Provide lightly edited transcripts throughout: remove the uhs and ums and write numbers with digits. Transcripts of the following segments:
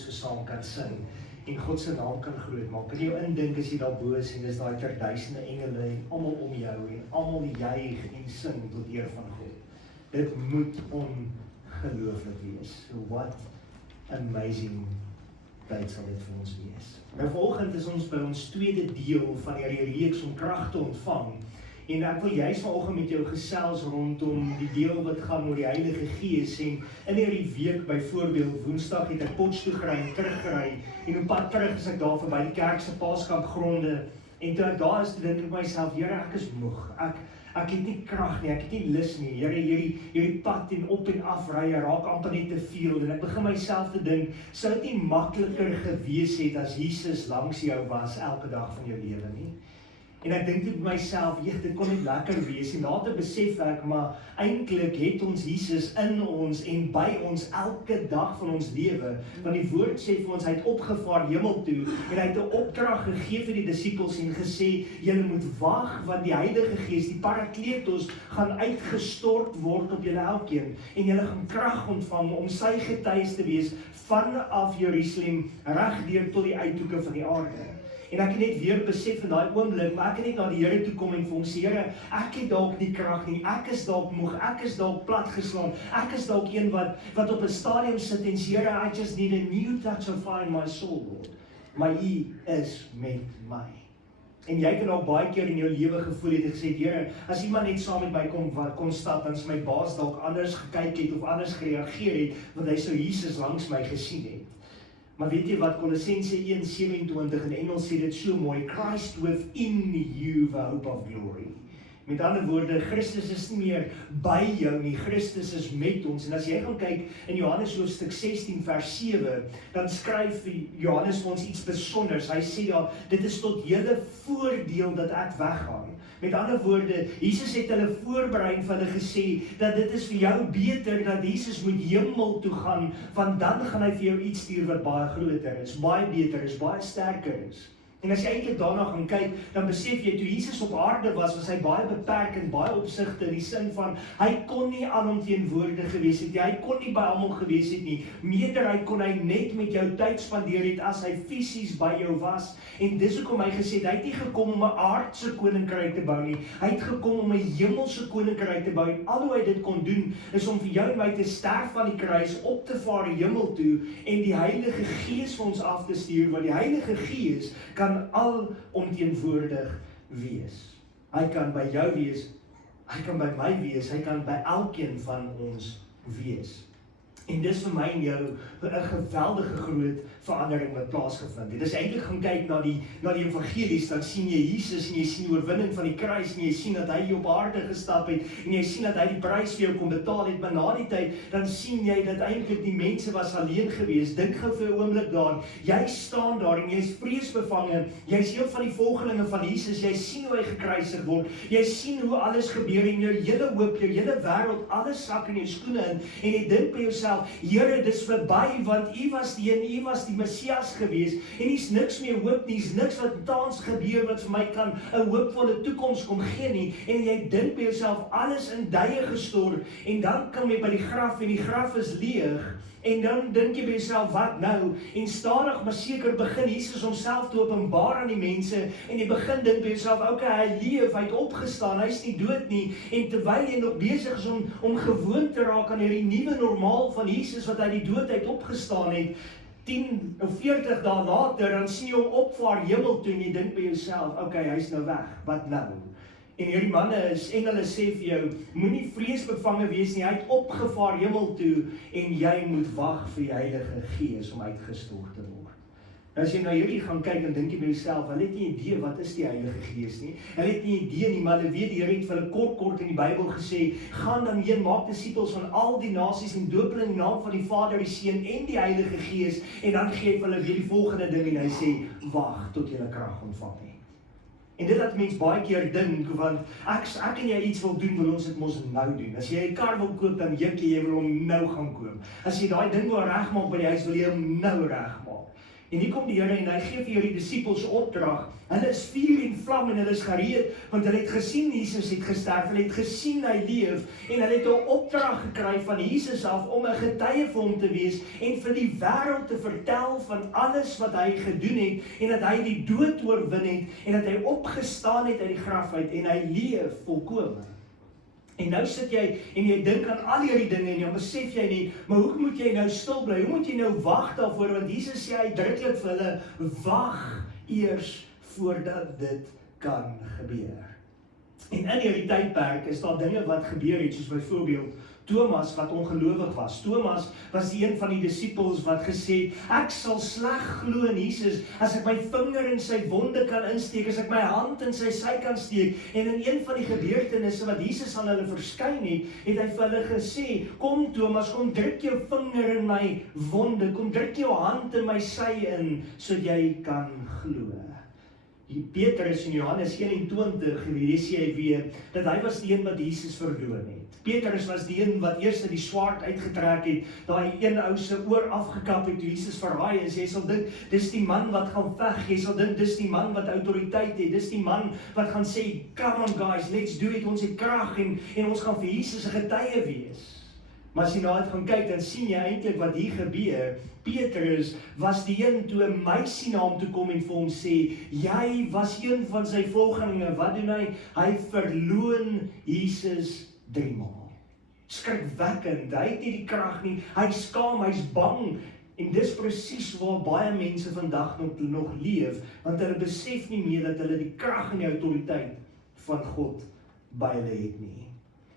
God se saam kan sing en God se naam kan groot maak. Kan jy jou indink as jy daar bo is en is daai terduisende engele en almal om jou en almal juig en sing tot eer van God. Dit moet ongelooflik wees. So what amazing tyd sal dit vir ons wees. Nou vanoggend is ons by ons tweede deel van hierdie reeks om krag te ontvang. En ek wil juist vanoggend met jou gesels rondom die deel wat gaan oor die Heilige Gees. En in hierdie week byvoorbeeld Woensdag het ek Potchefstroom gery en teruggery en op pad terug is ek daar verby die kerk se Paaskampgronde en toe ek daar is, dink ek myself, Here, ek is moeg. Ek het nie krag nie, ek het nie lus nie. Here, hierdie pad en op en af ry raak amper net te veel en ek begin myself te dink, sou dit nie makliker gewees het as Jesus langs jou was elke dag van jou lewe nie? En ek dink toe by myself, dit kon net lekker wees en later besef ek, maar eintlik het ons Jesus in ons en by ons elke dag van ons lewe, want die woord sê vir ons, hy het opgevaar hemel toe en hy het 'n opdrag gegee vir die disippels en gesê, julle moet wag want die Heilige Gees, die Parakletos, gaan uitgestort word op julle elkeen en julle gaan krag ontvang om sy getuies te wees vanaf Jerusalem regdeur tot die uithoeke van die aarde. En ek het net weer besef in daai oomblik, maar ek het net na die Here toe kom en vir hom sê, Here, ek het dalk nie krag nie, ek is dalk moeg, ek is dalk platgeslaan, ek is dalk een wat op 'n stadium sit en sê, Here, I just need a new touch of fire in my soul, Lord. Maar U is met my. En jy kan al baie keer in jou lewe gevoel het en gesê, Here, as iemand net saam met my kom stap, dan is my baas dalk anders gekyk het of anders gereageer het, want hy sou Jesus langs my gesien het. Maar weet jy wat, Kolossense 1:27 in Engels sê dit so mooi, Christ within you, the hope of glory. Met ander woorde, Christus is nie meer by jou nie, Christus is met ons. En as jy gaan kyk in Johannes hoofstuk 16 vers 7, dan skryf Johannes vir ons iets besonders. Hy sê ja, dit is tot julle voordeel dat ek weggaan. Met ander woorde, Jesus het hulle voorberei en vir hulle gesê, dat dit is vir jou beter dat Jesus moet hemel toe gaan, want dan gaan hy vir jou iets stuur wat baie groter is, baie beter is, baie sterker is. En as jy eintlik daarna gaan kyk, dan besef jy, toe Jesus op aarde was hy baie beperk in baie opsigte, in die sin van, hy kon nie alomteenwoordig gewees het nie, hy kon nie by almal gewees het nie, meerderheid kon hy net met jou tyd spandeer het, as hy fisies by jou was, en dis hoekom hy gesê, hy het nie gekom om 'n aardse koninkryk te bou nie, hy het gekom om 'n hemelse koninkryk te bou, en al hoe hy dit kon doen, is om vir jou en my te sterf van die kruis, op te vaar hemel toe, en die Heilige Gees vir ons af te stuur, want die Heilige Gees kan alomteenwoordig wees. Hy kan by jou wees, hy kan by my wees, hy kan by elkeen van ons wees. En dis vir my en jou 'n geweldige groot verandering wat plaasgevind het. As jy eintlik gaan kyk na die evangelies, dan sien jy Jesus en jy sien die oorwinning van die kruis en jy sien dat hy op aarde gestap het en jy sien dat hy die prys vir jou kon betaal het, maar na die tyd, dan sien jy dat eintlik die mense was alleen gewees. Dink gou vir 'n oomblik daaraan. Jy staan daar en jy's vreesbevange. Jy's een van die volgelinge van Jesus. Jy sien hoe hy gekruisig word. Jy sien hoe alles gebeur en jou hele hoop, jou hele wêreld, alles sak in jou skoene in en jy dink by jouself, Here, dis verby, want U was die een, U was die Messias gewees, en hier's niks meer hoop nie, hier's niks wat tans gebeur, wat vir my kan 'n hoopvolle toekoms kom gee nie, en jy dink by jouself, alles in duie gestort, en dan kom jy by die graf, en die graf is leeg, en dan dink jy by jouself, wat nou? En stadig maar seker begin Jesus homself te openbaar aan die mense, en jy begin dink by jouself, okay, hy leef, hy het opgestaan, hy is nie dood nie, en terwyl jy nog besig is om gewoon te raak aan hierdie nuwe normaal van Jesus, wat uit die dood uit opgestaan het, 10 of 40 dae later, dan sien jy hom opvaar hemel toe, en jy dink by jouself, okay, hy's nou weg, wat nou? En hierdie manne engele sê vir jou, moenie vreesbevange wees nie, hy het opgevaar hemel toe, en jy moet wag vir die Heilige Gees om uitgestort te word. As jy nou hierdie gaan kyk, dan dink jy by jouself, hulle het nie idee wat is die Heilige Gees nie, hulle het nie idee nie, maar hulle weet, die Here het vir hulle kort in die Bybel gesê, gaan dan heen, maak disippels van al die nasies en doop hulle in die naam van die Vader, die Seun en die Heilige Gees, en dan gee hy vir hulle weer die volgende ding, en hy sê, wag tot julle krag ontvang het. En dit dat mens baie keer dink, want ek en jy iets wil doen, wil ons dit mos nou doen. As jy 'n kar wil koop, dan juk jy wil hom nou gaan koop. As jy daai ding wil regmaak by die huis, wil jy hom nou regmaak. En hier kom die Here en hy gee vir hierdie disippels opdrag. Hulle is vuur en vlam en hulle is gereed, want hulle het gesien Jesus het gesterf, hulle het gesien hy leef, en hulle het 'n opdrag gekry van Jesus af om 'n getuie vir hom te wees en vir die wêreld te vertel van alles wat hy gedoen het en dat hy die dood oorwin het en dat hy opgestaan het uit die graf uit en hy leef volkome. En nou sit jy en jy dink aan al hierdie dinge en jy besef jy nie, maar hoe moet jy nou stil bly? Hoe moet jy nou wag daarvoor? Want Jesus sê uitdruklik vir hulle, wag eers voordat dit kan gebeur. En in hierdie tydperk is daar dinge wat gebeur het, soos byvoorbeeld Thomas wat ongelowig was. Thomas was een van die disippels wat gesê het, ek sal sleg glo in Jesus as ek my vinger in sy wonde kan insteek, as ek my hand in sy sy kan steek. En in een van die gebeurtenisse wat Jesus aan hulle verskyn het, het hy vir hulle gesê, kom Thomas, kom druk jou vinger in my wonde, kom druk jou hand in my sy in, sodat jy kan glo. Petrus in Johannes 21 lees jy weer, dat hy was die een wat Jesus verloon het. Petrus was die een wat eers die swaard uitgetrek het, daai een ou se oor afgekap het, toe Jesus verraai is. Jy sal dink, dis die man wat gaan veg, jy sal dink, dis die man wat autoriteit het, dis die man wat gaan sê, come on guys, let's do it, ons het krag en ons gaan vir Jesus 'n getuie wees. Maar as jy na dit gaan kyk, dan sien jy eintlik wat hier gebeur. Petrus was die een toe 'n meisie na hom toe kom en vir hom sê, jy was een van sy volgelinge, wat doen hy? Hy verloon Jesus 3 maal. Skrikwekkend, hy het nie die krag nie, hy skaam, hy's bang. En dis presies waar baie mense vandag nog leef, want hulle besef nie meer dat hulle die krag en die autoriteit van God by hulle het nie.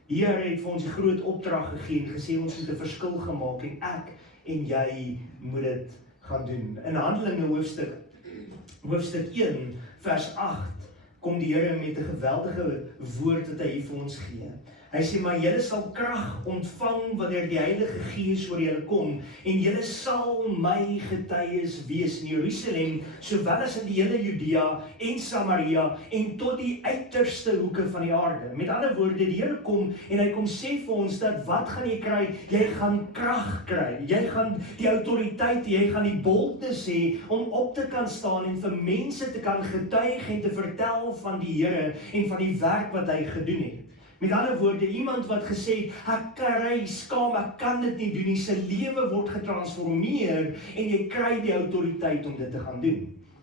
Here het vir ons 'n groot opdrag gegee en gesê ons moet 'n verskil gemaak en ek en jy moet dit gaan doen. In Handelinge hoofstuk 1 vers 8 kom die Here met 'n geweldige woord wat hy vir ons gee. Hy sê, maar julle sal krag ontvang wanneer die Heilige Gees oor julle kom en julle sal my getuies wees in Jerusalem, sowel as in die hele Judea en Samaria en tot die uiterste hoeke van die aarde. Met ander woorde, die Here kom en hy kom sê vir ons dat wat gaan jy kry? Jy gaan krag kry. Jy gaan die autoriteit, jy gaan die boldness hê om op te kan staan en vir mense te kan getuig en te vertel van die Here en van die werk wat hy gedoen het. Met ander woorde, iemand wat gesê, ek kry skaam, ek kan dit nie doen nie, sy lewe word getransformeer en jy kry die autoriteit om dit te gaan doen.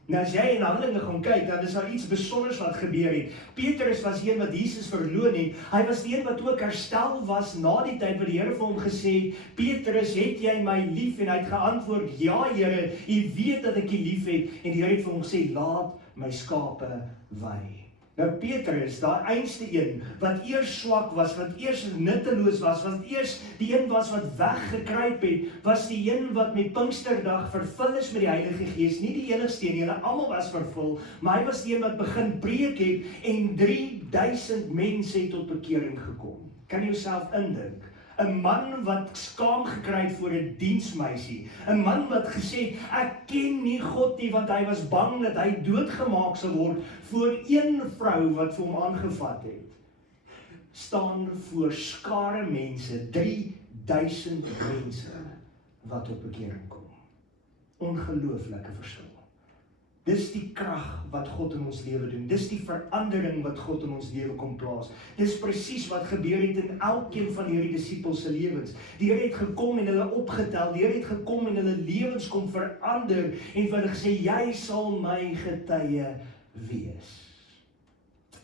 Nou as jy in Handelinge gaan kyk, dan is daar iets besonders wat gebeur het. Petrus was een wat Jesus verloon het. Hy was die een wat ook herstel was na die tyd wat die Here vir hom gesê het, Petrus, het jy my lief? En hy het geantwoord, ja Here, U weet dat ek U lief het. En die Here het vir hom gesê, laat my skape wei. Nou Petrus, daai einste een, wat eers swak was, wat eers nutteloos was, wat eers die een was wat weggekruip het, was die een wat met Pinksterdag vervul is met die Heilige Gees, nie die enigste een, hulle almal was vervul, maar hy was die een wat begin preek het, en 3000 mense het tot bekering gekom. Kan jy jouself indink? 'n man wat skaam gekry het voor 'n diensmeisie, 'n man wat gesê het, ek ken nie God nie, want hy was bang dat hy doodgemaak sal word voor een vrou wat vir hom aangevat het, staan voor skare mense, 3000 mense wat tot bekering kom. Ongelooflike verskil. Dis die krag wat God in ons lewe doen. Dis die verandering wat God in ons lewe kom plaas. Dis presies wat gebeur het in elkeen van hierdie disippels se lewens. Die Here het gekom en hulle opgetel. Die Here het gekom en hulle lewens kom verander en vir hulle gesê, jy sal my getuie wees.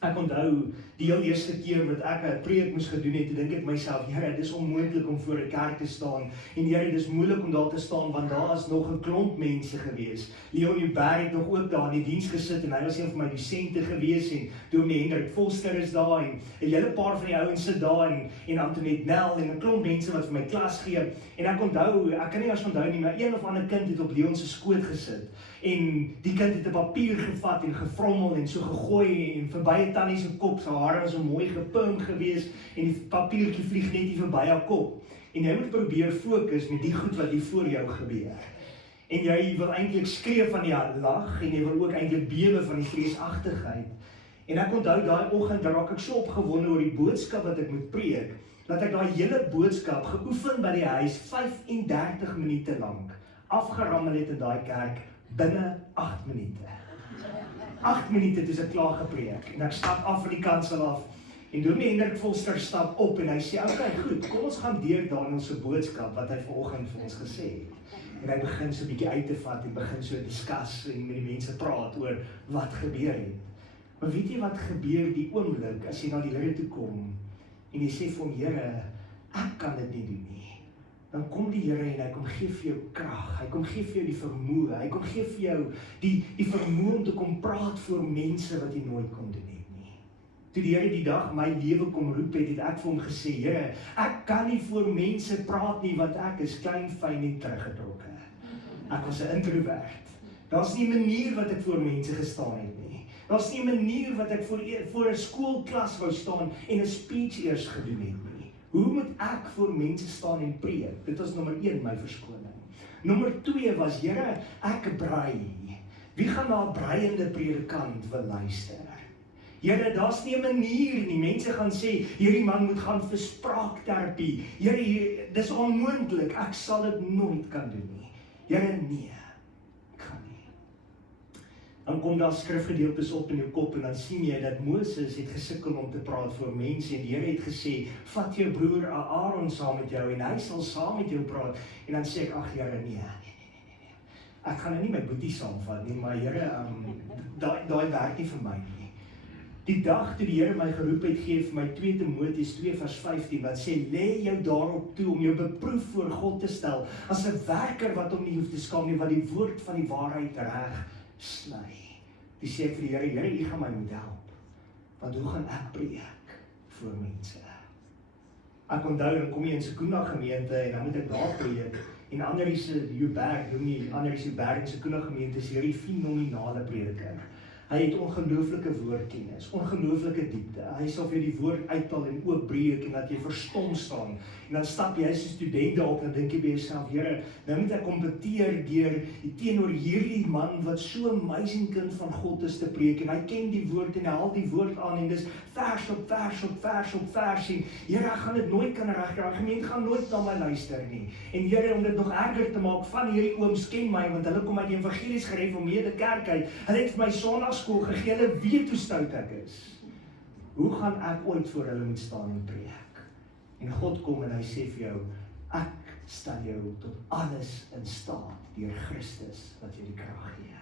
Ek onthou die heel eerste keer wat ek 'n preek moes gedoen het, toe dink ek myself, Here, dis onmoontlik om voor 'n kerk te staan. En Here, dis moeilik om daar te staan want daar is nog 'n klomp mense gewees. Leon Uber het nog ook daar in die diens gesit en hy was een van my dosente gewees en Dominee Hendrik Volster is daar en 'n hele paar van die ouens sit daar en Antoinette Nel en 'n klomp mense wat vir my klas gee. En ek onthou, ek kan nie eens onthou nie, maar een of ander kind het op Leon se skoot gesit. En die kind het 'n papier gevat en gefrommel en so gegooi en verby 'n tannie se kop, sy hare was so mooi gepimp gewees en die papiertjie vlieg net nie verby haar kop. En jy moet probeer fokus met die goed wat hier voor jou gebeur. En jy wil eintlik skree van die lag en jy wil ook eintlik bewe van die vreesagtigheid. En ek onthou daai oggend raak ek so opgewonde oor die boodskap wat ek moet preek, dat ek daai hele boodskap geoefen by die huis 35 minute lank afgerammel het in daai kerk binne 8 minute. 8 minute het ek klaar gepreek, en ek stap af van die kansel af, en Dominee Hendrik Volster stap op, en hy sê, okay, goed, kom ons gaan deur Daniel se boodskap, wat hy vanoggend vir ons gesê het. En hy begin so 'n bietjie uit te vat, en begin so discuss, en met die mense praat oor wat gebeur het. Maar weet jy wat gebeur die oomblik, as jy na die Here toe kom, en jy sê vir hom, Here, ek kan dit nie doen nie. Dan kom die Here en hy kom gee vir jou krag, hy kom gee vir jou die vermoë, hy kom gee vir jou die vermoë om te kom praat voor mense wat jy nooit kon doen het nie. Toe die Here die dag my lewe kom roep het ek vir hom gesê, Here, ek kan nie voor mense praat nie, want ek is klein, fyn en teruggetrokke. Ek was 'n introvert. Daar's nie 'n manier wat ek voor mense gestaan het nie. Daar's nie 'n manier wat ek voor 'n skoolklas wou staan en 'n speech eers gedoen het nie. Hoe moet ek voor mense staan en preek? Dit was nommer 1 my verskoning. Nommer 2 was, Here, ek brei. Wie gaan na 'n breiende predikant wil luister? Here, daar's nie 'n manier nie. Mense gaan sê, hierdie man moet gaan vir spraakterapie. Here, dis onmoontlik. Ek sal dit nooit kan doen nie. Here, nee. Ek kan nie. Dan kom daar skrifgedeeltes op in jou kop en dan sien jy dat Moses het gesukkel om te praat voor mense en die Here het gesê, vat jou broer Aaron saam met jou en hy sal saam met jou praat. En dan sê ek, ag Here, nee. Ek gaan nou nie my boetie saamvat nie, maar Here, daai werk nie vir my nie. Die dag toe die Here my geroep het, gee vir my 2 Timoteus 2:15, wat sê, lê jou daarop toe om jou beproef voor God te stel, as 'n werker wat hom nie hoef te skaam nie, wat die woord van die waarheid reg sny. Die sê ek vir die Here, Here, U gaan my moet help, want hoe gaan ek preek voor mense? Ek onthou, dan kom jy in Sekunda gemeente, en dan moet ek daar preek, en Andries Joubert, Andries Joubert in Sekunda gemeente, is hierdie fenominale prediker. Hy het ongelooflike woordkennis, ongelooflike diepte. Hy sal vir die woord uittal en oopbreek en dat jy verstom staan. En dan stap jy as 'n student daarop en dan dink jy by jouself, Here, nou moet ek kompeteer teenoor hierdie man wat so 'n amazing kind van God is te preek en hy ken die woord en hy haal die woord aan en dis vers op vers op vers op vers en Here, ek gaan dit nooit kan regkry. Die gemeente gaan nooit na my luister nie. En Here, om dit nog erger te maak, van hierdie ooms ken my want hulle kom uit die evangelies gereformeerde kerk uit. Hulle het vir my sonnaarskool gegee, hulle weet hoe stout ek is. Hoe gaan ek ooit voor hulle moet staan en preek? En God kom en hy sê vir jou, ek stel jou tot alles in staat deur Christus wat jou die krag gee.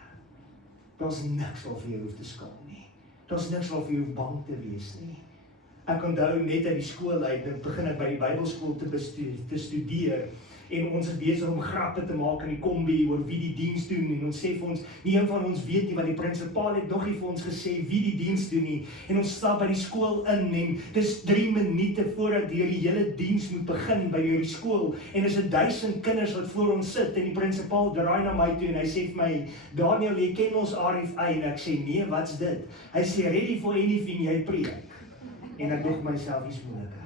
Daar's niks waarvoor jy hoef te skaam nie. Daar's niks waarvoor jy hoef bang te wees nie. Ek onthou net uit die skool uit, dan begin ek by die Bybelskool te studeer. En ons is besig om grappe te maak in die kombi oor wie die diens doen en ons sê vir ons, nie een van ons weet nie, want die prinsipaal het nog nie vir ons gesê wie die diens doen nie. En ons stap by die skool in en dis 3 minute voordat die hele diens moet begin by hierdie skool en is 1000 kinders wat voor ons sit en die prinsipaal draai na my toe en hy sê vir my, Daniel, jy ken ons RFI en ek sê, nee, wat's dit? Hy sê, ready for anything, jy preek. En ek dog myself iets moeilikheid.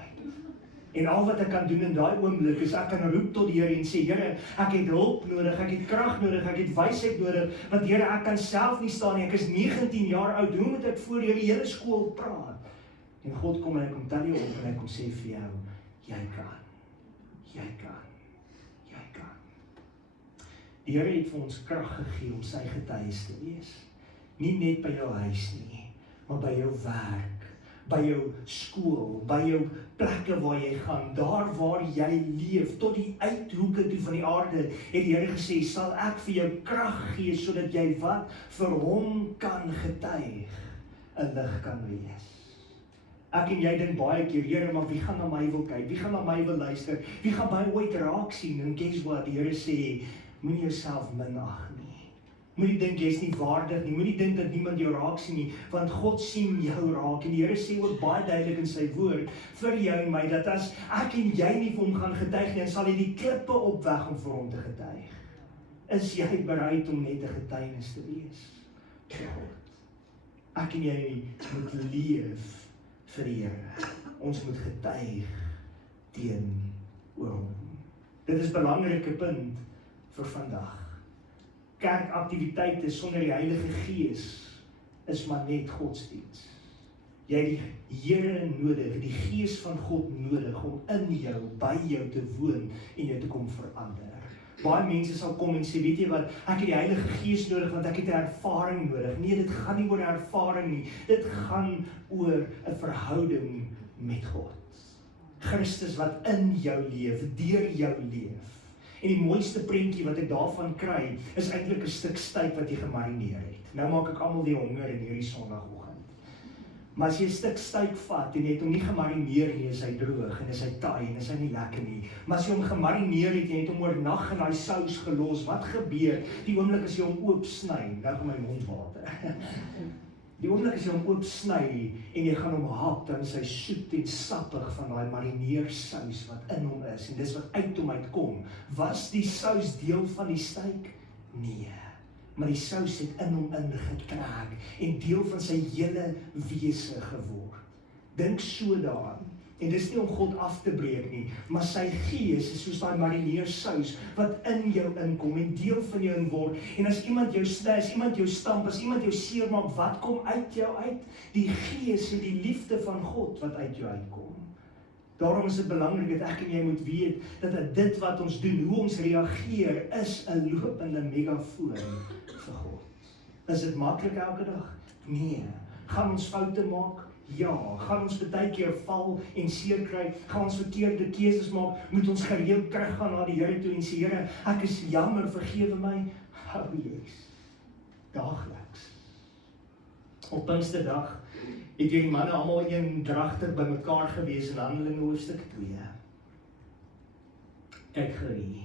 En al wat ek kan doen in daai oomblik is ek kan roep tot die Here en sê, Here, ek het hulp nodig, ek het krag nodig, ek het wysheid nodig, want Here, ek kan self nie staan nie, ek is 19 jaar oud, hoe moet ek voor hierdie hele skool praat? En God kom en hy kom tel jou op en hy kom sê vir jou, jy kan, jy kan, jy kan. Die Here het vir ons krag gegee om sy getuies te wees. Nie net by jou huis nie, maar by jou werk, by jou skool, by jou plekke waar jy gaan, daar waar jy leef, tot die uithoeke toe van die aarde, het die Here gesê, sal ek vir jou krag gee, sodat jy wat vir hom kan getuig, 'n lig kan wees. Ek en jy dink baie keer, Here, maar wie gaan na my wil kyk, wie gaan na my wil luister, wie gaan my ooit raak sien, en guess what, die Here sê, moenie jouself minag nie. Moenie dink jy is nie waardig nie, moenie dink dat niemand jou raak sien nie, want God sien jou raak, en die Here sê ook baie duidelik in sy woord, vir jou en my, dat as ek en jy nie vir hom gaan getuig nie, dan sal hy die klippe opweg om vir hom te getuig. Is jy bereid om net 'n getuienis te wees? vir God? Ek en jy moet leef vir die Here. Ons moet getuig teenoor hom. Dit is 'n belangrike punt vir vandag. Kerkaktiwiteite sonder die Heilige Gees is maar net godsdiens. Jy het die Here nodig, die Gees van God nodig om in jou, by jou te woon en jou te kom verander. Baie mense sal kom en sê, weet jy wat, ek het die Heilige Gees nodig, want ek het 'n ervaring nodig. Nee, dit gaan nie oor 'n ervaring nie. Dit gaan oor 'n verhouding met God. Christus wat in jou leef, deur jou leef. En die mooiste prentjie wat ek daarvan kry, is eintlik 'n stuk steak wat jy gemarineer het. Nou maak ek almal weer honger in hierdie Sondagoggend. Maar as jy 'n stuk steak vat en jy het hom nie gemarineer nie, is hy droog en is hy taai en is hy nie lekker nie. Maar as jy hom gemarineer het en jy het hom oornag in daai sous gelos, wat gebeur? Die oomblik as jy hom oop sny, nou kom my mond water. Die oomblik as jy hom oop sny en jy gaan hom hap, dan is hy soet en sappig van daai marineersous wat in hom is en dis wat uit hom uitkom. Was die sous deel van die steak? Nee. Maar die sous het in hom ingetrek en deel van sy hele wese geword. Dink so daaraan. En dis nie om God af te breek nie, maar sy gees is soos daai marineersous wat in jou inkom en deel van jou in word. En as iemand jou sny, as iemand jou stamp, as iemand jou seermaak, wat kom uit jou uit? Die gees en die liefde van God wat uit jou uitkom. Daarom is dit belangrik dat ek en jy moet weet dat dit wat ons doen, hoe ons reageer, is 'n lopende megafoon vir God. Is dit maklik elke dag? Nee. Gaan ons foute maak? Ja. Gaan ons baie keer val en seer kry? Gaan ons verkeerde keuses maak? Moet ons gereeld teruggaan na die Here toe en sê, Here, ek is jammer, vergewe my? Oh yes. Daagliks. Op Pinksterdag het hierdie manne almal eendragtig bymekaar gewees in Handelinge hoofstuk 2. Kyk gou hier.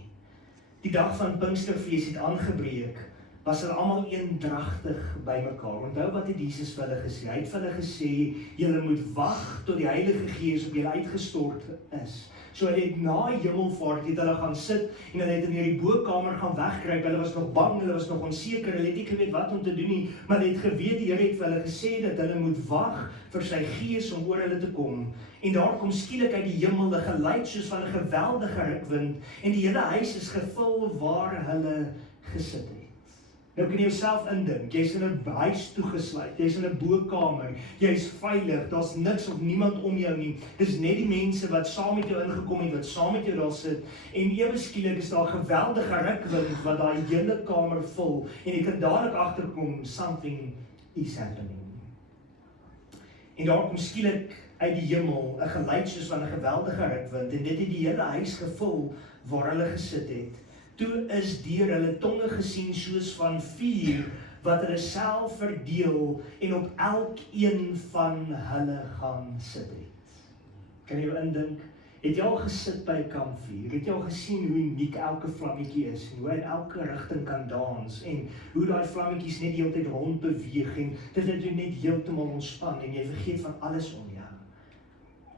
Die dag van Pinksterfees het aangebreek, was hulle almal eendragtig bymekaar. Onthou wat het Jesus vir hulle gesê? Hy het vir hulle gesê, julle moet wag tot die Heilige Gees op julle uitgestort is. So hulle het na hemelvaart het hulle gaan sit en hulle het in hierdie bokkamer gaan wegkruip. Hulle was nog bang, hulle was nog onseker, hulle het nie geweet wat om te doen nie, maar hulle het geweet die Here het vir hulle gesê dat hulle moet wag vir sy Gees om oor hulle te kom. En daar kom skielik uit die hemel 'n geluid soos van 'n geweldige rukwind en die hele huis is gevul waar hulle gesit het. Nou kan jy jouself indink, jy's in 'n huis toegesluit, jy's in 'n bokkamer, jy's veilig, daar's niks of niemand om jou nie, dis net die mense wat saam met jou ingekom het, wat saam met jou daar sit, en ewe skielik is daar 'n geweldige rukwind wat daai hele kamer vul, en jy kan dadelik agterkom, something is happening. En daar kom skielik uit die hemel 'n geluid soos van 'n geweldige rukwind, en dit het die hele huis gevul waar hulle gesit het. Toe is deur hulle tonge gesien soos van vuur, wat hulle self verdeel en op elkeen van hulle gaan sit het. Kan jy indink? Het jy al gesit by 'n kampvuur? Het jy al gesien hoe uniek elke vlammetjie is, en hoe hy in elke rigting kan dans, en hoe daai vlammetjies net die hele tyd rond beweeg, en dit laat jou net heeltemal ontspan, en jy vergeet van alles om jou.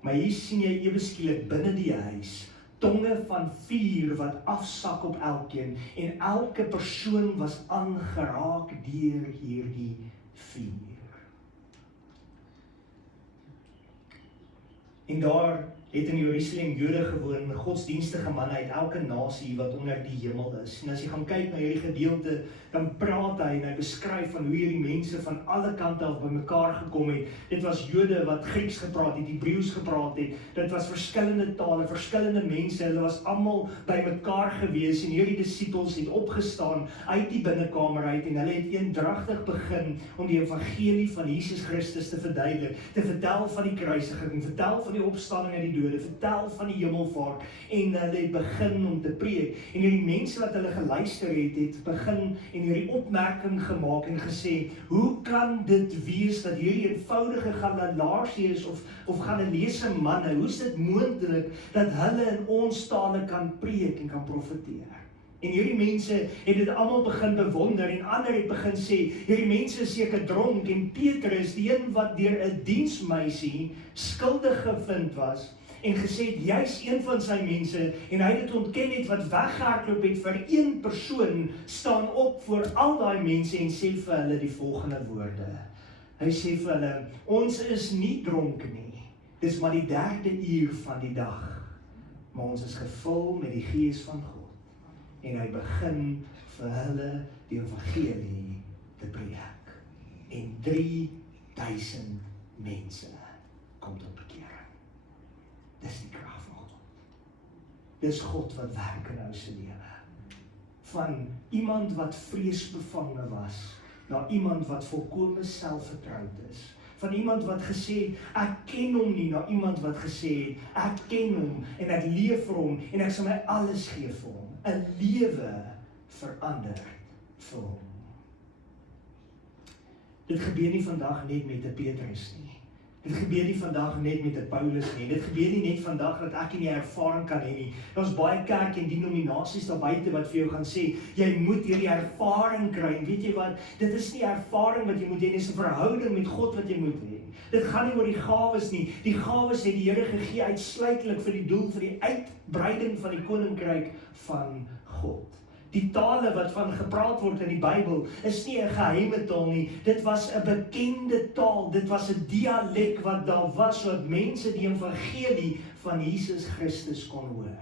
Maar hier sien jy ewe skielik binne die huis, tonge van vuur wat afsak op elkeen, en elke persoon was aangeraak deur hierdie vuur. En daar het in Jerusalem Jode gewoon, godsdienstige manne uit elke nasie wat onder die hemel is. En as jy gaan kyk na hierdie gedeelte, dan praat hy en hy beskryf van hoe hierdie mense van alle kante af bymekaar gekom het. Dit was Jode wat Grieks gepraat het, Hebreëus gepraat het. Dit was verskillende tale, verskillende mense. Hulle was almal bymekaar gewees en hierdie disippels het opgestaan uit die binnekamer uit en hulle het eendragtig begin om die evangelie van Jesus Christus te verduidelik, te vertel van die kruisiging, vertel van die opstanding uit die dode, vertel van die hemelvaart, en hulle het begin om te preek. En hierdie mense wat hulle geluister het begin en hierdie opmerking gemaak en gesê, hoe kan dit wees dat hierdie eenvoudige Galasiërs of Galileese manne, hoe is dit moontlik dat hulle in ons tale kan preek en kan profeteer? En hierdie mense het dit almal begin bewonder en ander het begin sê, hierdie mense is seker dronk, en Petrus, die een wat deur 'n diensmeisie skuldig gevind was, en gesê het, jy's een van sy mense, en hy het ontken het wat weggehardloop het vir een persoon, staan op voor al daai mense en sê vir hulle die volgende woorde. Hy sê vir hulle, ons is nie dronk nie, dis maar die 3de uur van die dag, maar ons is gevul met die Gees van God. En hy begin vir hulle die evangelie te preek. En 3000 mense kom tot bekering. Dis die krag van God. Dis God wat werk in ons lewe. van iemand wat vreesbevange was, na iemand wat volkome selfvertroud is. Van iemand wat gesê het, ek ken hom nie, na iemand wat gesê het, ek ken hom en ek leef vir hom en ek sal my alles gee vir hom. 'n lewe verander vir hom. Dit gebeur nie vandag net met 'n Petrus nie. Dit gebeur nie vandag net met 'n Paulus nie. Dit gebeur nie net vandag dat ek en jy ervaring kan hê nie. Daar's baie kerk en denominasies daar buite wat vir jou gaan sê, jy moet hierdie ervaring kry. En weet jy wat? Dit is nie ervaring wat jy moet hê, dit is 'n verhouding met God wat jy moet hê. Dit gaan nie oor die gawes nie. Die gawes het die Here gegee uitsluitlik vir die doel vir die uitbreiding van die koninkryk van God. Die tale wat van gepraat word in die Bybel is nie 'n geheime taal nie. Dit was 'n bekende taal. Dit was 'n dialek wat daar was sodat mense die evangelie van Jesus Christus kon hoor.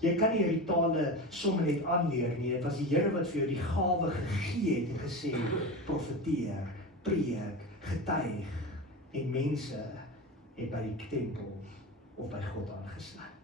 Jy kan nie hierdie tale sommer net aanleer nie. Dit was die Here wat vir jou die gawe gegee het en gesê profeteer, preek, getuig en mense het by die tempel of by God aangesluit.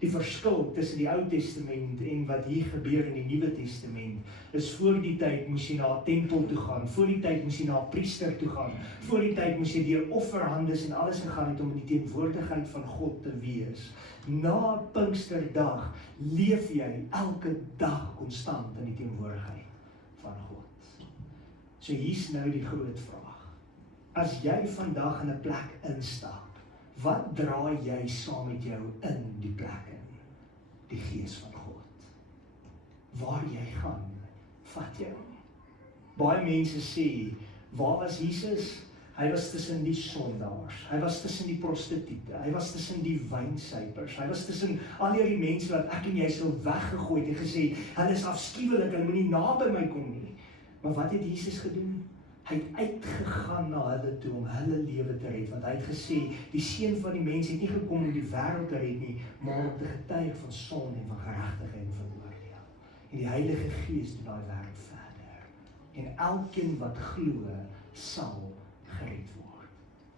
Die verskil tussen die Ou Testament en wat hier gebeur in die Nuwe Testament is voor die tyd moes jy na 'n tempel toe gaan, voor die tyd moes jy na 'n priester toe gaan, voor die tyd moes jy deur offerhandes en alles gegaan het om in die teenwoordigheid van God te wees. Na Pinksterdag leef jy elke dag konstant in die teenwoordigheid van God. So hier's nou die groot vraag. As jy vandag in 'n plek instap, wat draai jy saam met jou in die plek in? Die Gees van God. Waar jy gaan, vat jou. Baie mense sê, waar was Jesus? Hy was tussen die sondaars, hy was tussen die prostituie, hy was tussen die wynsuipers, hy was tussen al hierdie mense wat ek en jy sou weggegooi het en gesê, hulle is afskuwelik, hulle moenie naby my kom nie. Maar wat het Jesus gedoen? Hy het uitgegaan na hulle toe om hulle lewe te red, want hy het gesê, die Seun van die mens het nie gekom om die wêreld te red nie, maar om te getuig van sonde en van geregtigheid en van oordeel. En die Heilige Gees doen daai werk verder. En elkeen wat glo, sal gered word.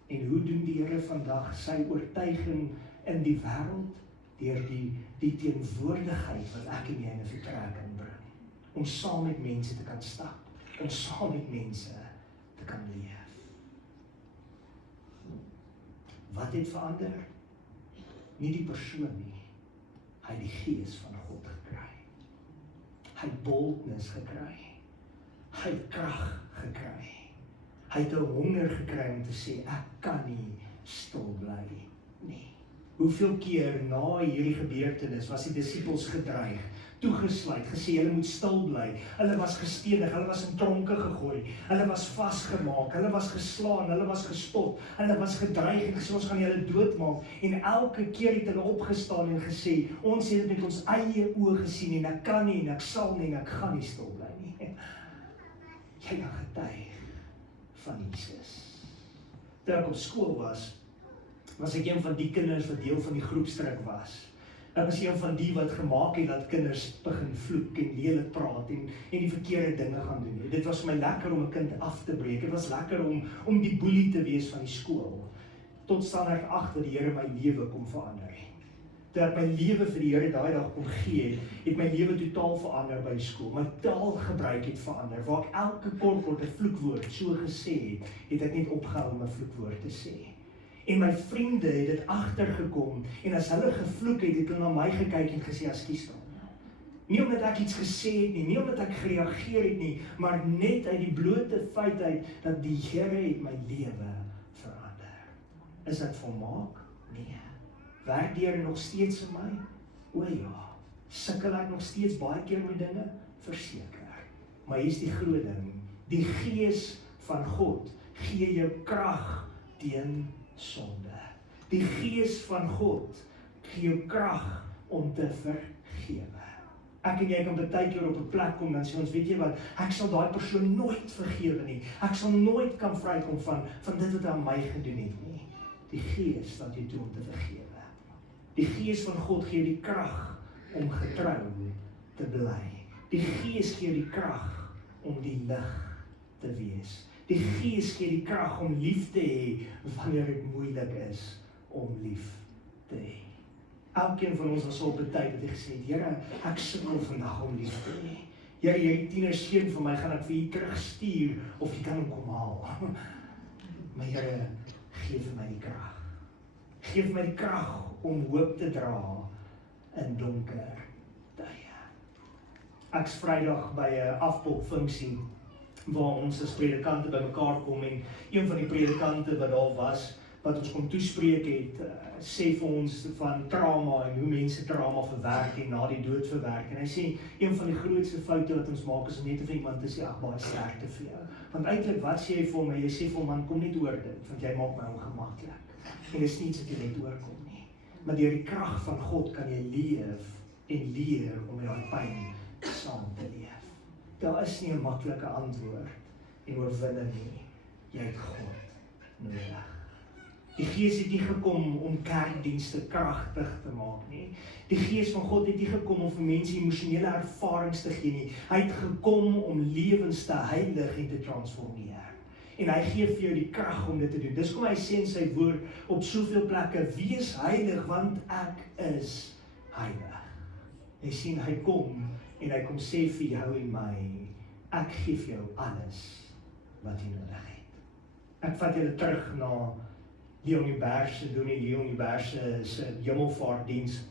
En hoe doen die Here vandag sy oortuiging in die wêreld? Deur die teenwoordigheid wat ek en jy in 'n vertrek kan bring. Om saam met mense te kan stap, om saam met mense te kan leef. Wat het verander? Nie die persoon nie. Hy het die Gees van God gekry. Hy het boldness gekry. Hy het krag gekry. Hy het 'n honger gekry om te sê, ek kan nie stil bly nie. Hoeveel keer na hierdie gebeurtenis was die disippels gedreig, toegesluit, gesê hulle moet stil bly. Hulle was gestenig, hulle was in tronke gegooi, hulle was vasgemaak, hulle was geslaan, hulle was gespot, hulle was gedreig en gesê ons gaan julle doodmaak. En elke keer het hulle opgestaan en gesê, ons het dit met ons eie oë gesien en ek kan nie en ek sal nie en ek gaan nie stil bly nie. Jy kan getuig van Jesus. Toe ek op skool was ek een van die kinders wat deel van die groepsdruk was. Ek was een van die wat gemaak het dat kinders begin vloek en lelik praat en die verkeerde dinge gaan doen. Dit was vir my lekker om 'n kind af te breek. Dit was lekker om die boelie te wees van die skool. Tot standaard 8 wat die Here my lewe kom verander het. Toe ek my lewe vir die Here daai dag kon gee, het my lewe totaal verander by die skool. My taalgebruik het verander. Waar ek elke kortwoord 'n vloekwoord so gesê het ek net opgehou om 'n vloekwoord te sê. En my vriende het dit agtergekom en as hulle gevloek het hulle na my gekyk en gesê, "Ekskuus dan." Nie omdat ek iets gesê het nie omdat ek gereageer het nie, maar net uit die blote feit uit dat die Here het my lewe verander. Is dit volmaak? Nee. Werk die Here nog steeds in my? O ja. Sukkel ek nog steeds baie keer met dinge? Verseker. Maar hier's die groot ding. Die Gees van God gee jou krag teen sonde. Die Gees van God gee jou krag om te vergewe. Ek en jy kan baie keer op 'n plek kom dan sê ons, weet jy wat, ek sal daai persoon nooit vergewe nie. Ek sal nooit kan vrykom van dit wat hy aan my gedoen het nie. Die Gees laat jou toe om te vergewe. Die Gees van God gee die krag om getrou te bly. Die Gees gee die krag om die lig te wees. Die Gees gee die krag om lief te hê wanneer dit moeilik is om lief te hê. Elkeen van ons was al op 'n tyd wat hy gesê het, Here, ek sukkel vandag om lief te hê. Here, hierdie tienerseun van my gaan ek vir U terugstuur, of jy kan hom kom haal. Maar Here, gee vir my die krag. Gee vir my die krag om hoop te dra in donker tye. Ek's Vrydag by 'n afpopfunksie waar ons as predikante bymekaar kom en een van die predikante wat daar was, wat ons kom toespreek het, sê vir ons van trauma en hoe mense trauma verwerk en na die dood verwerk. En hy sê, een van die grootste foute wat ons maak is om net vir iemand te sê, ag, baie sterkte vir jou. Want eintlik, wat sê jy vir my? Jy sê vir hom, man, kom net oor dit, want jy maak my ongemaklik. En dis nie iets wat jy net oorkom nie. Maar deur die krag van God kan jy leef en leer om met daai pyn saam te leef. Daar is nie 'n maklike antwoord en oorwinning nie. Jy het God nodig. Die Gees het nie gekom om kerkdienste kragtig te maak nie. Die Gees van God het nie gekom om vir mense emosionele ervarings te gee nie. Hy het gekom om lewens te heilig en te transformeer. En hy gee vir jou die krag om dit te doen. Dis hoekom hy sê in sy woord op soveel plekke, wees heilig want ek is heilig. Jy sien, hy kom en hy kom sê vir jou en my, ek gee vir jou alles wat jy nodig het. Ek vat julle terug na Leon Uberse, Dominee Leon Uberse se hemelvaartdiens.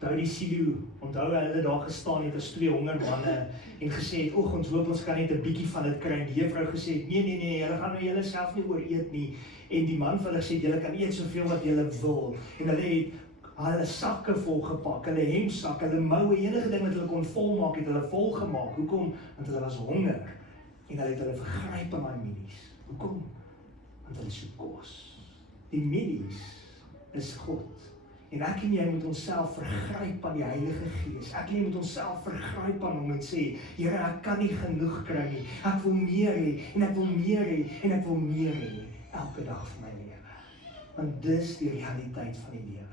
Onthou die silo, onthou hulle daar gestaan het as 2 honger manne en gesê het, ons hoop ons kan net 'n bietjie van dit kry. En die juffrou gesê het, nee, julle gaan nou julle self nie ooreet nie. En die man vir hulle gesê, julle kan eet soveel wat julle wil. En hulle het hulle sakke volgepak, hulle hemsakke, hulle moue, enige ding wat hulle kon volmaak, het hulle volgemaak. Hoekom? Want hulle was honger. En hulle het hulle vergryp aan daai mielies. Hoekom? Want hulle soek kos. Die mielies is God. En ek en jy moet onsself vergryp aan die Heilige Gees. Ek en jy moet onsself vergryp aan hom en sê, Here, ek kan nie genoeg kry nie. Ek wil meer hê, en ek wil meer hê, en ek wil meer hê, elke dag van my lewe. Want dis die realiteit van die lewe.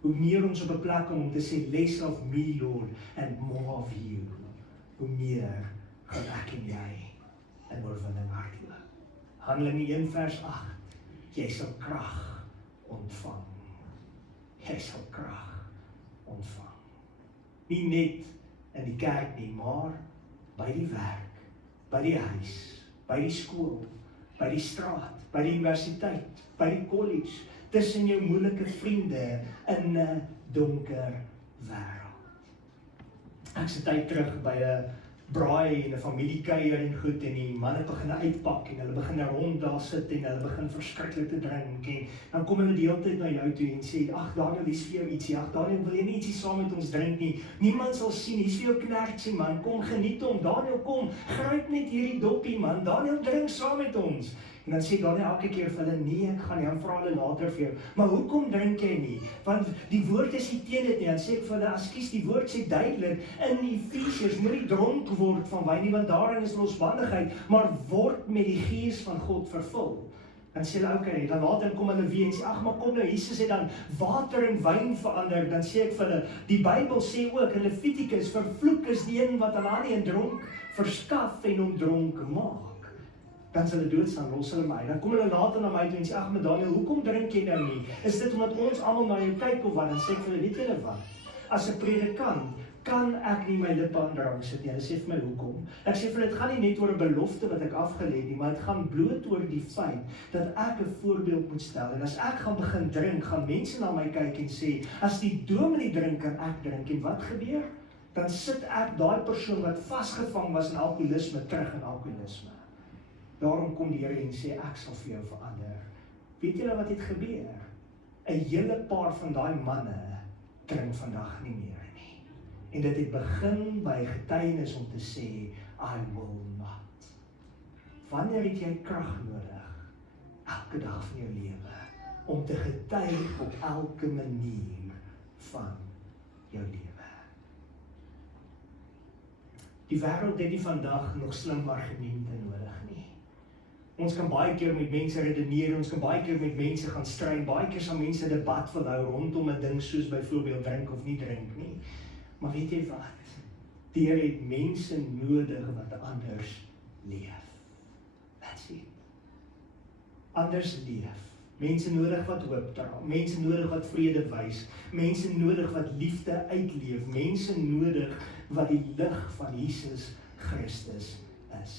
Hoe meer ons op 'n plek kom om te sê, less of me, Lord, and more of you, hoe meer gaan ek en jy in oorwinning hardloop. Handelinge 1 vers 8, jy sal krag ontvang. Jy sal krag ontvang. Nie net in die kerk nie, maar by die werk, by die huis, by die skool, by die straat, by die universiteit, by die college, tussen jou moeilike vriende in 'n donker wêreld. Ek sit tyd terug by 'n braai en 'n familiekuier en goed en die manne begin uitpak en hulle begin rond daar sit en hulle begin verskriklik te drink en dan kom hulle die hele tyd na jou toe en sê, ag Daniel, dis vir jou ietsie, ag Daniel, wil jy nie ietsie saam met ons drink nie? Niemand sal sien, hier's vir jou knertsie man, kom geniet hom. Daniel, kom, gryp net hierdie doppie man. Daniel, drink saam met ons. En dan sê Daniel elke keer vir hulle, nee, ek gaan nie, dan vra hulle later vir jou, maar hoekom drink jy nie? Want die woord is nie teen dit nie. Dan sê ek vir hulle, ekskuus, die woord sê duidelik, in Efesiërs, moenie dronk word van wyn nie, want daarin is losbandigheid, maar word met die Gees van God vervul. Dan sê hulle, okay, dan later kom hulle weer en sê, ag, maar kom nou, Jesus het dan water in wyn verander. Dan sê ek vir hulle, die Bybel sê ook in Levitikus, vervloek is die een wat aan ander een dronk verskaf en hom dronk maak. Dan sal hulle dood staan, los hulle my. Dan kom hulle later na my toe en sê, ag, maar Daniel, hoekom drink jy nou nie? Is dit omdat ons almal na jou kyk of wat? Dan sê ek vir hulle, weet julle wat? As 'n predikant kan ek nie my lippe aan drank sit nie. Hulle sê vir my, hoekom? Ek sê vir hulle, dit gaan nie net oor 'n belofte wat ek afgelê het nie, maar dit gaan bloot oor die feit dat ek 'n voorbeeld moet stel. En as ek gaan begin drink, gaan mense na my kyk en sê, as die dominee drink, kan ek drink. En wat gebeur? Dan sit ek daai persoon wat vasgevang was in alkoholisme terug in alkoholisme. Daarom kom die Here en sê, ek sal vir jou verander. Weet julle wat het gebeur? 'n Hele paar van daai manne drink vandag nie meer nie. En dit het begin by getuienis om te sê, I will not. Wanneer het jy krag nodig? Elke dag van jou lewe. Om te getuig op elke manier van jou lewe. Die wêreld het nie vandag nog slim argumente nodig nie. Ons kan baie keer met mense redeneer, ons kan baie keer met mense gaan stry, baie keer sal mense debat wil hou rondom 'n ding soos byvoorbeeld drink of nie drink nie. Maar weet jy wat? Die Here het mense nodig wat anders leef. That's it. Anders leef. Mense nodig wat hoop dra, mense nodig wat vrede wys, mense nodig wat liefde uitleef, mense nodig wat die lig van Jesus Christus is.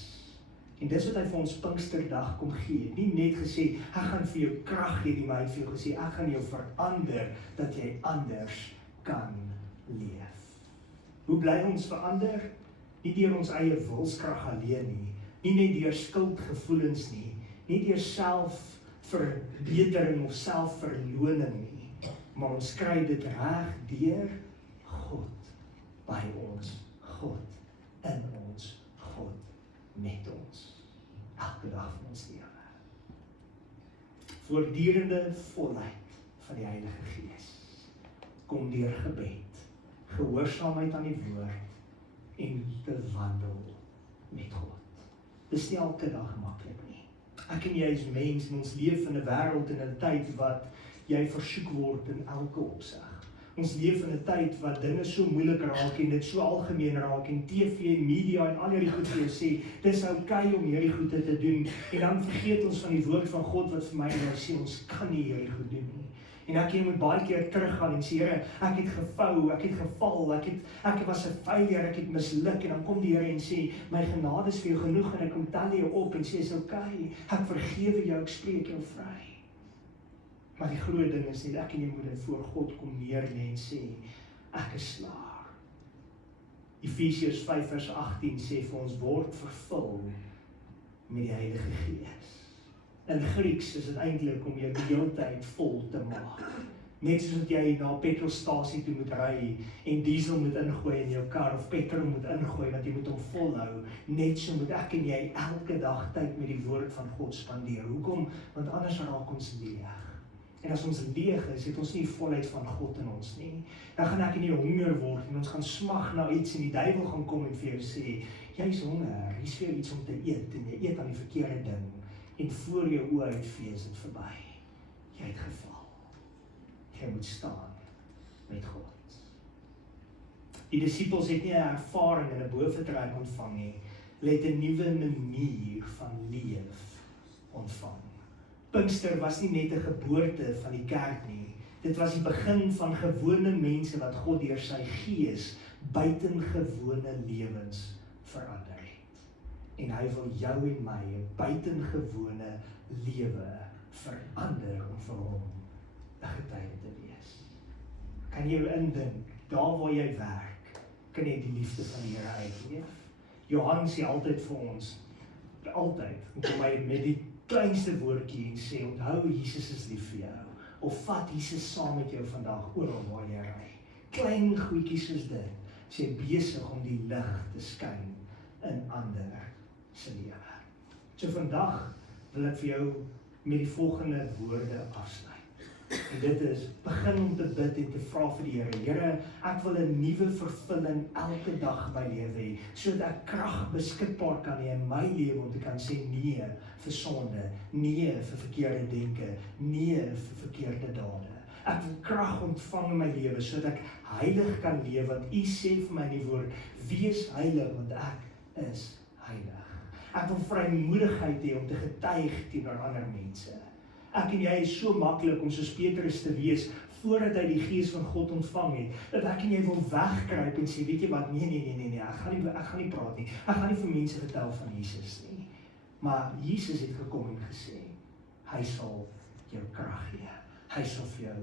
En dis wat hy vir ons Pinksterdag kom gee. Nie net gesê, ek gaan vir jou krag gee, maar hy het vir jou gesê, ek gaan jou verander, dat jy anders kan leef. Hoe bly ons verander? Nie deur ons eie wilskrag alleen nie net deur skuldgevoelens nie deur selfverbetering of selfverloning nie, maar ons kry dit reg deur God, by ons, God, in ons, God, met ons, elke dag van ons lewe. Voortdurende volheid van die Heilige Gees kom deur gebed, gehoorsaamheid aan die woord en te wandel met God. Dis nie elke dag maklik nie. Ek en jy is mens en ons leef in 'n wêreld en 'n tyd wat jy versoek word in elke opsig. Ons leef in 'n tyd wat dinge so moeilik raak en dit so algemeen raak en TV en media en al hierdie goed vir jou sê, dis oukei om hierdie goede te doen en dan vergeet ons van die woord van God wat vir my nou sê, ons kan nie hierdie goed doen nie. En ek moet baie keer teruggaan en sê, Here, ek het gevou, ek het geval, ek was 'n failure, ek het misluk, en dan kom die Here en sê, my genade is vir jou genoeg, en ek kom tel jou op en sê, is oukei, ek vergewe jou, ek spreek jou vry. Maar die groot ding is net, ek en jy moet dit voor God kom neerlê en sê, ek is klaar. Efesiërs 5:18 sê vir ons, word vervul met die Heilige Gees. In Grieks is dit eintlik om jou die hele tyd vol te maak. Net soos dat jy na 'n petrolstasie toe moet ry en diesel moet ingooi in jou kar of petrol moet ingooi want jy moet hom volhou, net so moet ek en jy elke dag tyd met die woord van God spandeer. Hoekom? Want anders raak ons leeg. En as ons leeg is, het ons nie volheid van God in ons nie. Dan gaan ek en jy honger word en ons gaan smag na iets en die duiwel gaan kom en vir jou sê, jy's honger, hier's vir jou iets om te eet en jy eet aan die verkeerde ding. En voor jou oë uitvee is dit verby. Jy het geval. Jy moet staan met God. Die disippels het nie 'n ervaring en 'n boventrek ontvang nie. Hulle het 'n nuwe manier van leef ontvang. Pinkster was nie net 'n geboorte van die kerk nie. Dit was die begin van gewone mense wat God deur sy gees buitengewone lewens verander. En hy wil jou en my 'n buitengewone lewe verander om vir hom 'n getuie te wees. Kan jy jou indink, daar waar jy werk, kan jy die liefde van die Here uitleef? Johan sê altyd vir ons, kom hy met die kleinste woordjie en sê, onthou Jesus is lief vir jou, of vat Jesus saam met jou vandag oral waar jy ry. Klein goedjies soos dit, sê besig om die lig te skyn in ander se lewe. So vandag wil ek vir jou met die volgende woorde afsluit. En dit is, begin om te bid en te vra vir die Here. Here, ek wil 'n nuwe vervulling elke dag in my lewe hê, sodat ek krag beskikbaar kan hê in my lewe om te kan sê nee vir sonde, nee vir verkeerde denke, nee vir verkeerde dade. Ek wil krag ontvang in my lewe, sodat ek heilig kan leef, want U sê vir my in die woord, wees heilig, want ek is heilig. Ek wil vrymoedigheid hê om te getuig teenoor ander mense. Ek en jy is so maklik om soos Petrus te wees, voordat hy die gees van God ontvang het, dat ek en jy wil wegkruip en sê, weet jy wat, nee, ek gaan nie praat nie, ek gaan nie vir mense vertel van Jesus nie. Maar Jesus het gekom en gesê, hy sal jou krag gee, hy sal vir jou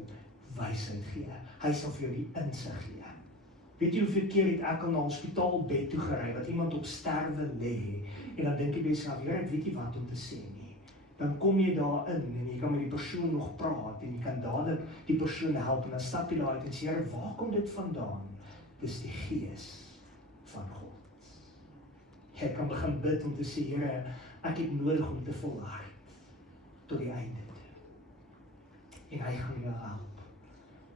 wysheid gee, hy sal vir jou die insig gee. Weet jy hoeveel keer het ek al na 'n hospitaalbed toe gery, wat iemand op sterwe lê, en dan dink jy by jouself, Here, ek weet nie wat om te sê nie. Dan kom jy daar in, en jy kan met die persoon nog praat, en jy kan dadelik die persoon help, en dan stap jy daar uit en sê, Here, waar kom dit vandaan? Dis die gees van God. Jy kan begin bid om te sê, Here, ek het nodig om te volhard, tot die einde toe. En hy gaan jou help.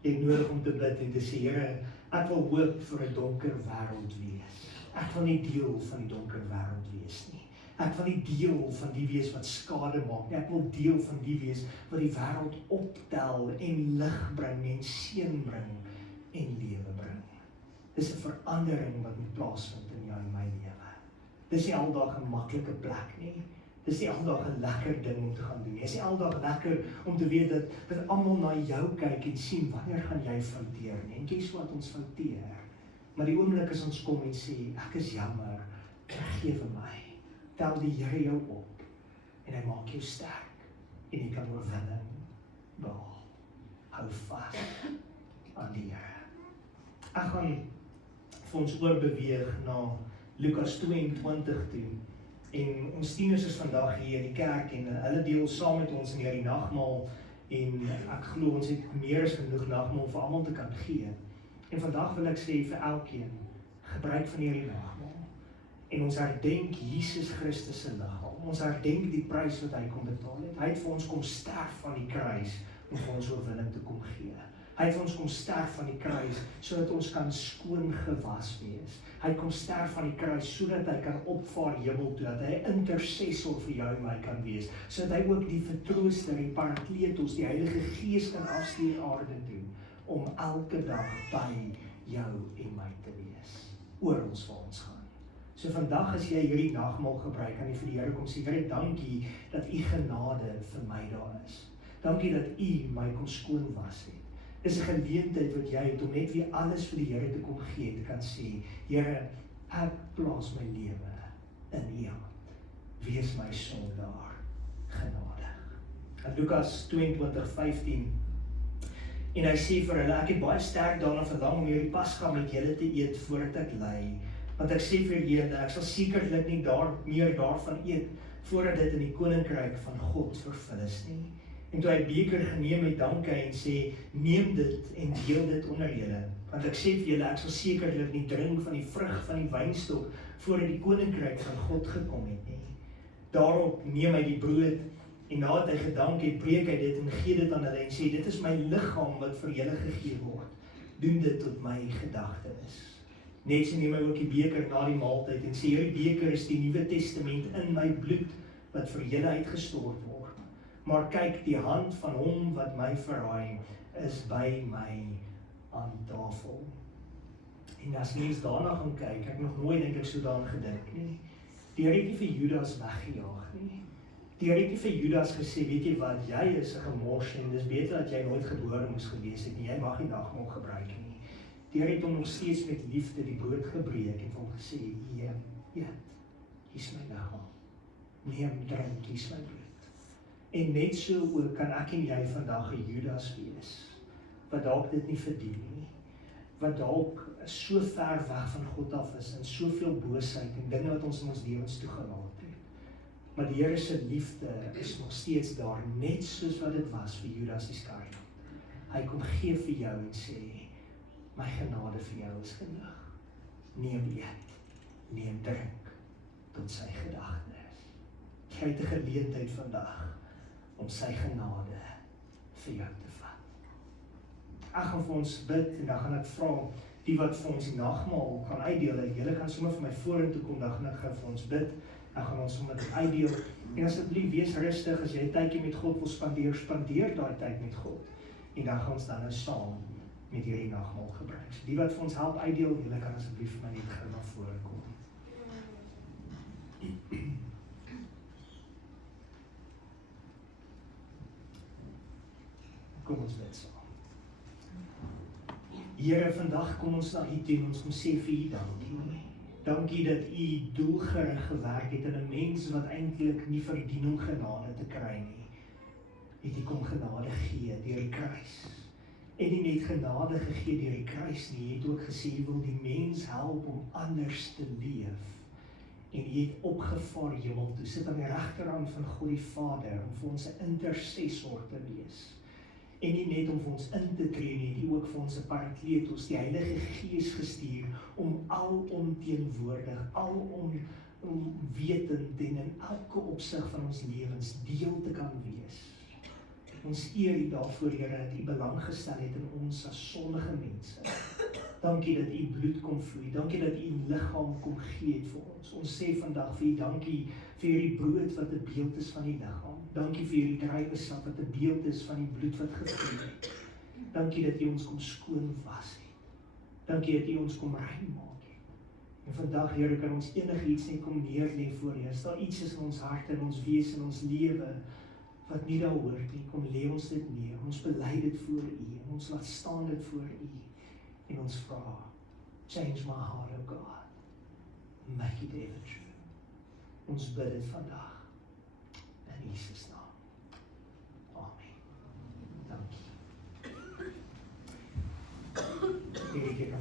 Jy het nodig om te bid en te sê, Here, ek wil hoop vir 'n donker wêreld wees. Ek wil nie deel van die donker wêreld wees nie. Ek wil nie deel van die wees wat skade maak nie. Ek wil deel van die wees wat die wêreld optel en lig bring en seën bring en lewe bring. Dis 'n verandering wat moet plaasvind in jou en my lewe. Dis nie aldag 'n maklike plek nie, Dis nie aldag 'n lekker ding om te gaan doen nie. Dis nie aldag lekker om te weet dat almal na jou kyk en sien wanneer gaan jy fouteer nie. En kies wat ons fouteer. Maar die oomblik as ons kom en sê, ek is jammer, vergewe my. Tel die Here jou op en hy maak jou sterk en jy kan oorwinning behaal. Hou vas aan die Here. Ek gaan vir ons oorbeweeg na Lukas 22 toe. En ons tieners is vandag hier in die kerk en hulle deel saam met ons in hierdie nagmaal en ek glo ons het meer as genoeg nagmaal vir almal te kan gee. En vandag wil ek sê vir elkeen, gebruik van hierdie nagmaal. En ons herdenk Jesus Christus se liggaam. Ons herdenk die prys wat hy kom betaal het. Hy het vir ons kom sterf aan die kruis om vir ons oorwinning te kom gee. Hy het vir ons kom sterf aan die kruis sodat ons kan skoon gewas wees. Hy kom sterf aan die kruis sodat hy kan opvaar hemel toe, dat hy 'n intercessor vir jou en my kan wees, sodat hy ook die vertrooster, die Parakletos, die Heilige Gees kan afstuur aarde toe om elke dag by jou en my te wees, oral waar ons gaan. So vandag as jy hierdie nagmaal gebruik, kan jy vir die Here kom sê, Here, dankie dat u genade vir my daar is. Dankie dat u my kom skoon was het. Dis 'n geleentheid wat jy het om net weer alles vir die Here te kom gee, te kan sê, Here, ek plaas my lewe in u hand. Wees my sondaar genadig. In Lukas 22:15 en hy sê vir hulle, ek het baie sterk daarna verlang om hierdie Pasga met julle te eet voordat ek ly. Want ek sê vir julle, ek sal sekerlik nie meer daarvan eet voordat dit in die koninkryk van God vervul is nie. En toe hy beker geneem het, dank hy en sê, neem dit en deel dit onder julle. Want ek sê vir julle, ek sal sekerlik nie drink van die vrug van die wynstok voordat die koninkryk van God gekom het nie. Daarop neem hy die brood en nadat hy gedank het, breek hy dit en gee dit aan hulle en sê, dit is my liggaam wat vir julle gegee word. Doen dit tot my gedagtes. Net so neem hy ook die beker na die maaltyd en sê, hierdie beker is die Nuwe Testament in my bloed wat vir julle uitgestort word. Maar kyk, die hand van hom wat my verraai is by my aan tafel. En as mens daarna gaan kyk, ek nog nooit eintlik so daaraan gedink nie. Die Here het nie vir Judas weggejaag nie. Die Here het nie vir Judas gesê, weet jy wat, jy is 'n gemors en dis beter dat jy nooit gebore moes gewees het nie. Jy mag nie nagmaal gebruik nie. Die Here het hom nog steeds met liefde die brood gebreek en vir hom gesê, eet, hier's my liggaam. Neem, drink, hier's my bloed. En net so ook kan ek en jy vandag 'n Judas wees, wat dalk dit nie verdien nie, wat dalk so ver weg van God af is, en soveel boosheid en dinge wat ons in ons lewens toegelaat het. Maar die Here se liefde is nog steeds daar, net soos wat dit was vir Judas Iskariot. Hy kom gee vir jou en sê, my genade vir jou is genoeg. Neem eet, neem drink, tot sy gedagtes. Jy het 'n geleentheid vandag om sy genade vir jou te vat. Ek gaan vir ons bid en dan gaan ek vra die wat vir ons die nagmaal gaan uitdeel. Julle kan sommer vir my vorentoe kom, dan gaan ek vir ons bid. Dan gaan ons sommer dit uitdeel. En asseblief wees rustig as jy 'n tydjie met God wil spandeer daai tyd met God. En dan gaan ons dan nou saam met hierdie nagmaal gebruik. So die wat vir ons help uitdeel, julle kan asseblief vir my net gou na vore kom. Kom ons bid saam. Here, vandag kom ons na U toe en ons kom sê vir U dankie. Dankie dat U doelgerig gewerk het in 'n mens wat eintlik nie verdien om genade te kry nie. Het U kom genade gee deur die kruis. En nie net genade gegee deur die kruis nie, U het ook gesê U wil die mens help om anders te leef. En U het opgevaar hemel toe, sit aan die regterhand van God die Vader om vir ons 'n intercessor te wees. En nie net om vir ons in te tree nie, die ook vir ons 'n Parakletos, die Heilige Gees gestuur om alomteenwoordig, alomwetend en in elke opsig van ons lewens deel te kan wees. Ons eer U daarvoor, Here, dat U belang gestel het in ons as sondige mense. Dankie dat U bloed kom vloei, dankie dat U liggaam kom gee het vir ons. Ons sê vandag vir U dankie vir hierdie brood wat 'n beeld is van die liggaam. Dankie vir hierdie druiwesap wat 'n beeld is van die bloed wat gevloei het. Dankie dat U ons kom skoon was het. Dankie dat U ons kom rein maak het. En vandag, Here, kan ons enigiets net kom neerlê voor U. As daar iets is in ons harte, in ons wese, in ons lewe, wat nie daar hoort nie, kom lê ons dit neer. Ons bely dit voor U, en ons laat staan dit voor U, en ons vra, change my heart, O God. Make it ever true. Ons bid dit vandag, in Jesus naam. Amen. Dankie. Hierdie keer